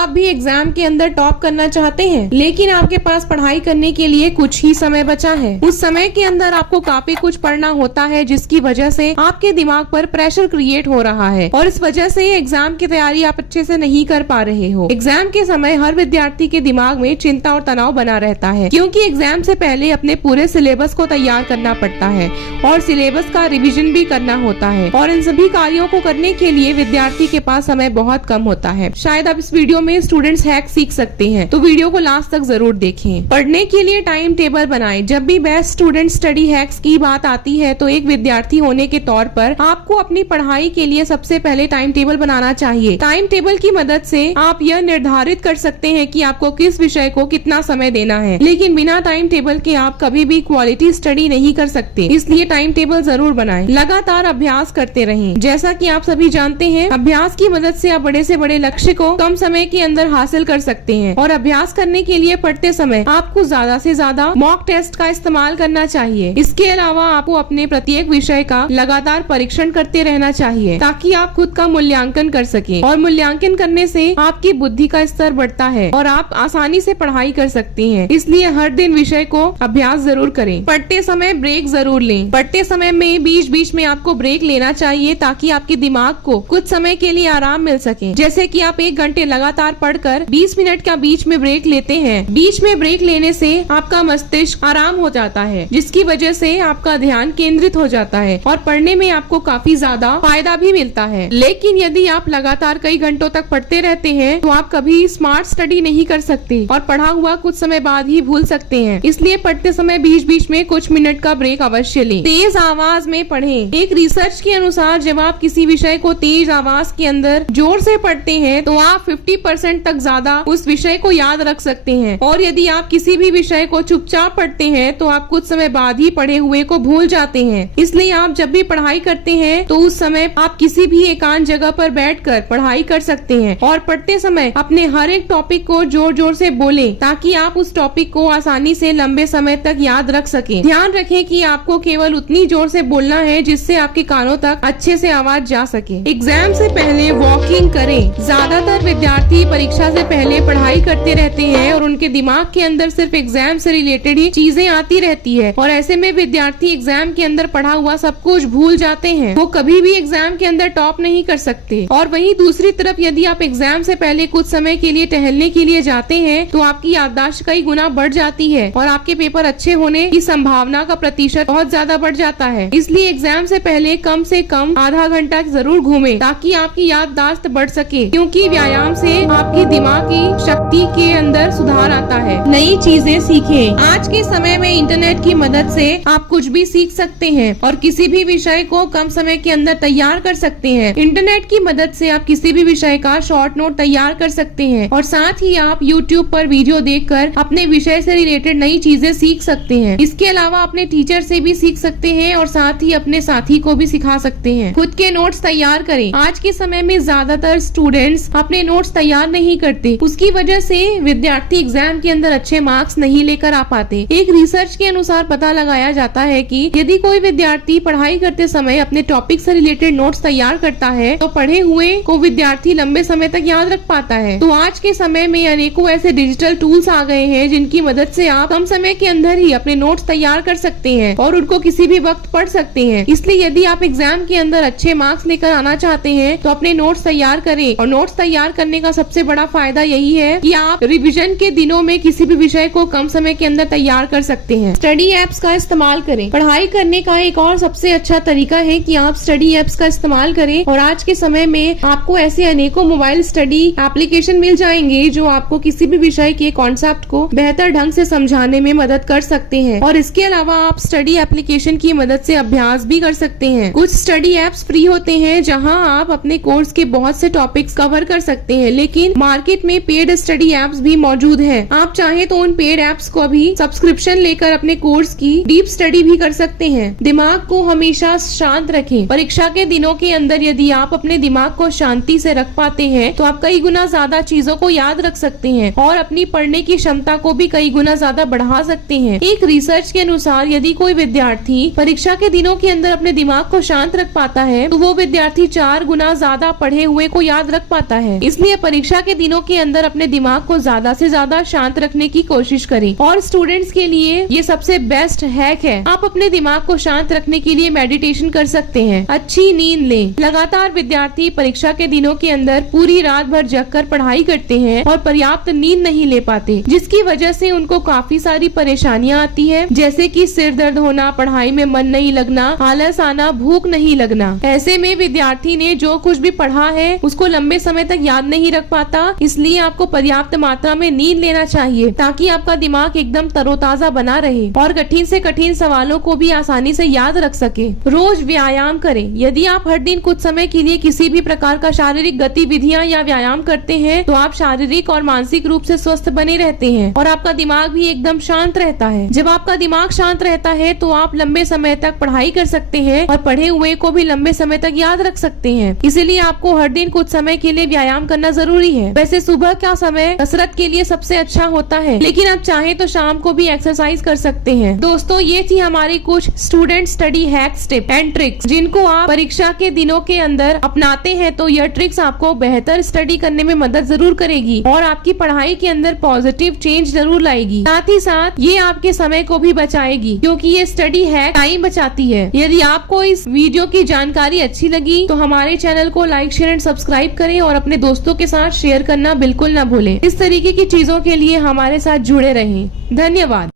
आप भी एग्जाम के अंदर टॉप करना चाहते हैं, लेकिन आपके पास पढ़ाई करने के लिए कुछ ही समय बचा है। उस समय के अंदर आपको काफी कुछ पढ़ना होता है, जिसकी वजह से आपके दिमाग पर प्रेशर क्रिएट हो रहा है और इस वजह से एग्जाम की तैयारी आप अच्छे से नहीं कर पा रहे हो। एग्जाम के समय हर विद्यार्थी के दिमाग में चिंता और तनाव बना रहता है, क्योंकि एग्जाम से पहले अपने पूरे सिलेबस को तैयार करना पड़ता है और सिलेबस का रिवीजन भी करना होता है और इन सभी कार्यों को करने के लिए विद्यार्थी के पास समय बहुत कम होता है। शायद आप इस वीडियो में स्टूडेंट्स हैक सीख सकते हैं, तो वीडियो को लास्ट तक जरूर देखें। पढ़ने के लिए टाइम टेबल बनाएं। जब भी बेस्ट स्टूडेंट स्टडी हैक्स की बात आती है तो एक विद्यार्थी होने के तौर पर आपको अपनी पढ़ाई के लिए सबसे पहले टाइम टेबल बनाना चाहिए। टाइम टेबल की मदद से आप यह निर्धारित कर सकते हैं कि आपको किस विषय को कितना समय देना है, लेकिन बिना टाइम टेबल के आप कभी भी क्वालिटी स्टडी नहीं कर सकते। इसलिए टाइम टेबल जरूर बनाएं। लगातार अभ्यास करते रहें। जैसा कि आप सभी जानते हैं, अभ्यास की मदद से आप बड़े से बड़े लक्ष्य को कम समय के अंदर हासिल कर सकते हैं और अभ्यास करने के लिए पढ़ते समय आपको ज्यादा से ज्यादा मॉक टेस्ट का इस्तेमाल करना चाहिए। इसके अलावा आपको अपने प्रत्येक विषय का लगातार परीक्षण करते रहना चाहिए ताकि आप खुद का मूल्यांकन कर सकें और मूल्यांकन करने से आपकी बुद्धि का स्तर बढ़ता है और आप आसानी से पढ़ाई कर सकते हैं। इसलिए हर दिन विषय को अभ्यास जरूर करें। पढ़ते समय ब्रेक जरूर लें। पढ़ते समय में बीच बीच में आपको ब्रेक लेना चाहिए ताकि आपके दिमाग को कुछ समय के लिए आराम मिल सके। जैसे कि आप 1 घंटे लगातार पढ़कर 20 मिनट का बीच में ब्रेक लेते हैं। बीच में ब्रेक लेने से आपका मस्तिष्क आराम हो जाता है, जिसकी वजह से आपका ध्यान केंद्रित हो जाता है और पढ़ने में आपको काफी ज्यादा फायदा भी मिलता है। लेकिन यदि आप लगातार कई घंटों तक पढ़ते रहते हैं तो आप कभी स्मार्ट स्टडी नहीं कर सकते और पढ़ा हुआ कुछ समय बाद ही भूल सकते हैं। इसलिए पढ़ते समय बीच बीच में कुछ मिनट का ब्रेक अवश्य लें। तेज आवाज में पढ़ें। एक रिसर्च के अनुसार जब आप किसी विषय को तेज आवाज के अंदर जोर से पढ़ते हैं तो आप 50% तक ज्यादा उस विषय को याद रख सकते हैं और यदि आप किसी भी विषय को चुपचाप पढ़ते हैं तो आप कुछ समय बाद ही पढ़े हुए को भूल जाते हैं। इसलिए आप जब भी पढ़ाई करते हैं तो उस समय आप किसी भी एकांत जगह पर बैठकर पढ़ाई कर सकते हैं और पढ़ते समय अपने हर एक टॉपिक को जोर जोर से बोलें ताकि आप उस टॉपिक को आसानी से लंबे समय तक याद रख सकें। ध्यान रखें कि आपको केवल उतनी जोर से बोलना है जिससे आपके कानों तक अच्छे से आवाज जा सके। एग्जाम से पहले वॉकिंग करें। ज्यादातर विद्यार्थी परीक्षा से पहले पढ़ाई करते रहते हैं और उनके दिमाग के अंदर सिर्फ एग्जाम से रिलेटेड ही चीजें आती रहती है और ऐसे में विद्यार्थी एग्जाम के अंदर पढ़ा हुआ सब कुछ भूल जाते हैं। वो कभी भी एग्जाम के अंदर टॉप नहीं कर सकते। और वहीं दूसरी तरफ यदि आप एग्जाम से पहले कुछ समय के लिए टहलने के लिए जाते हैं तो आपकी याददाश्त कई गुना बढ़ जाती है और आपके पेपर अच्छे होने की संभावना का प्रतिशत बहुत ज्यादा बढ़ जाता है। इसलिए एग्जाम से पहले कम से कम आधा घंटा जरूर घूमें ताकि आपकी याददाश्त बढ़ सके, क्योंकि व्यायाम से आपकी दिमागी शक्ति के अंदर सुधार आता है। नई चीजें सीखें। आज के समय में इंटरनेट की मदद से आप कुछ भी सीख सकते हैं और किसी भी विषय को कम समय के अंदर तैयार कर सकते हैं। इंटरनेट की मदद से आप किसी भी विषय का शॉर्ट नोट तैयार कर सकते हैं और साथ ही आप YouTube पर वीडियो देखकर अपने विषय से रिलेटेड नई चीजें सीख सकते हैं। इसके अलावा अपने टीचर से भी सीख सकते हैं और साथ ही अपने साथी को भी सिखा सकते हैं। खुद के नोट्स तैयार करें। आज के समय में ज्यादातर स्टूडेंट्स अपने नोट्स तैयार नहीं करते। उसकी वजह से विद्यार्थी एग्जाम के अंदर अच्छे मार्क्स नहीं लेकर आ पाते। एक रिसर्च के अनुसार पता लगाया जाता है कि यदि कोई विद्यार्थी पढ़ाई करते समय अपने टॉपिक से रिलेटेड नोट्स तैयार करता है तो पढ़े हुए को विद्यार्थी लंबे समय तक याद रख पाता है। तो आज के समय में अनेकों ऐसे डिजिटल टूल्स आ गए हैं जिनकी मदद से आप कम समय के अंदर ही अपने नोट्स तैयार कर सकते हैं और उनको किसी भी वक्त पढ़ सकते हैं। इसलिए यदि आप एग्जाम के अंदर अच्छे मार्क्स लेकर आना चाहते हैं तो अपने नोट्स तैयार करें और नोट्स तैयार करने का सबसे बड़ा फायदा यही है कि आप रिवीजन के दिनों में किसी भी विषय को कम समय के अंदर तैयार कर सकते हैं। स्टडी एप्स का इस्तेमाल करें। पढ़ाई करने का एक और सबसे अच्छा तरीका है कि आप स्टडी एप्स का इस्तेमाल करें और आज के समय में आपको ऐसे अनेकों मोबाइल स्टडी एप्लीकेशन मिल जाएंगे जो आपको किसी भी विषय के कॉन्सेप्ट को बेहतर ढंग से समझाने में मदद कर सकते हैं और इसके अलावा आप स्टडी एप्लीकेशन की मदद से अभ्यास भी कर सकते हैं। कुछ स्टडी एप्स फ्री होते हैं जहां आप अपने कोर्स के बहुत से टॉपिक्स कवर कर सकते हैं, लेकिन मार्केट में पेड स्टडी एप्स भी मौजूद हैं। आप चाहे तो उन पेड एप्स को भी सब्सक्रिप्शन लेकर अपने कोर्स की डीप स्टडी भी कर सकते हैं। दिमाग को हमेशा शांत रखें। परीक्षा के दिनों के अंदर यदि आप अपने दिमाग को शांति से रख पाते हैं तो आप कई गुना ज्यादा चीजों को याद रख सकते हैं और अपनी पढ़ने की क्षमता को भी कई गुना ज्यादा बढ़ा सकते हैं। एक रिसर्च के अनुसार यदि कोई विद्यार्थी परीक्षा के दिनों के अंदर अपने दिमाग को शांत रख पाता है तो वो विद्यार्थी 4 गुना ज्यादा पढ़े हुए को याद रख पाता है। इसलिए परीक्षा परीक्षा के दिनों के अंदर अपने दिमाग को ज्यादा से ज्यादा शांत रखने की कोशिश करें। और स्टूडेंट्स के लिए ये सबसे बेस्ट हैक है, आप अपने दिमाग को शांत रखने के लिए मेडिटेशन कर सकते हैं। अच्छी नींद लें। लगातार विद्यार्थी परीक्षा के दिनों के अंदर पूरी रात भर जगकर पढ़ाई करते हैं और पर्याप्त नींद नहीं ले पाते, जिसकी वजह से उनको काफी सारी परेशानियां आती है, जैसे कि सिर दर्द होना, पढ़ाई में मन नहीं लगना, आलस आना, भूख नहीं लगना। ऐसे में विद्यार्थी ने जो कुछ भी पढ़ा है उसको लंबे समय तक याद नहीं रख पाता। इसलिए आपको पर्याप्त मात्रा में नींद लेना चाहिए ताकि आपका दिमाग एकदम तरोताजा बना रहे और कठिन से कठिन सवालों को भी आसानी से याद रख सके। रोज व्यायाम करें। यदि आप हर दिन कुछ समय के लिए किसी भी प्रकार का शारीरिक गतिविधियां या व्यायाम करते हैं तो आप शारीरिक और मानसिक रूप से स्वस्थ बने रहते हैं और आपका दिमाग भी एकदम शांत रहता है। जब आपका दिमाग शांत रहता है तो आप लंबे समय तक पढ़ाई कर सकते हैं और पढ़े हुए को भी लंबे समय तक याद रख सकते हैं। इसीलिए आपको हर दिन कुछ समय के लिए व्यायाम करना जरूरी है। वैसे सुबह का समय कसरत के लिए सबसे अच्छा होता है, लेकिन आप चाहें तो शाम को भी एक्सरसाइज कर सकते हैं। दोस्तों, ये थी हमारी कुछ student study hacks, tip and tricks, जिनको आप परीक्षा के दिनों के अंदर अपनाते हैं तो यह ट्रिक्स आपको बेहतर स्टडी करने में मदद जरूर करेगी और आपकी पढ़ाई के अंदर पॉजिटिव चेंज जरूर लाएगी। साथ ही साथ ये आपके समय को भी बचाएगी, क्योंकि ये स्टडी हैक टाइम बचाती है। यदि आपको इस वीडियो की जानकारी अच्छी लगी तो हमारे चैनल को लाइक, शेयर एंड सब्सक्राइब करें और अपने दोस्तों के साथ शेयर करना बिल्कुल न भूलें। इस तरीके की चीजों के लिए हमारे साथ जुड़े रहें। धन्यवाद।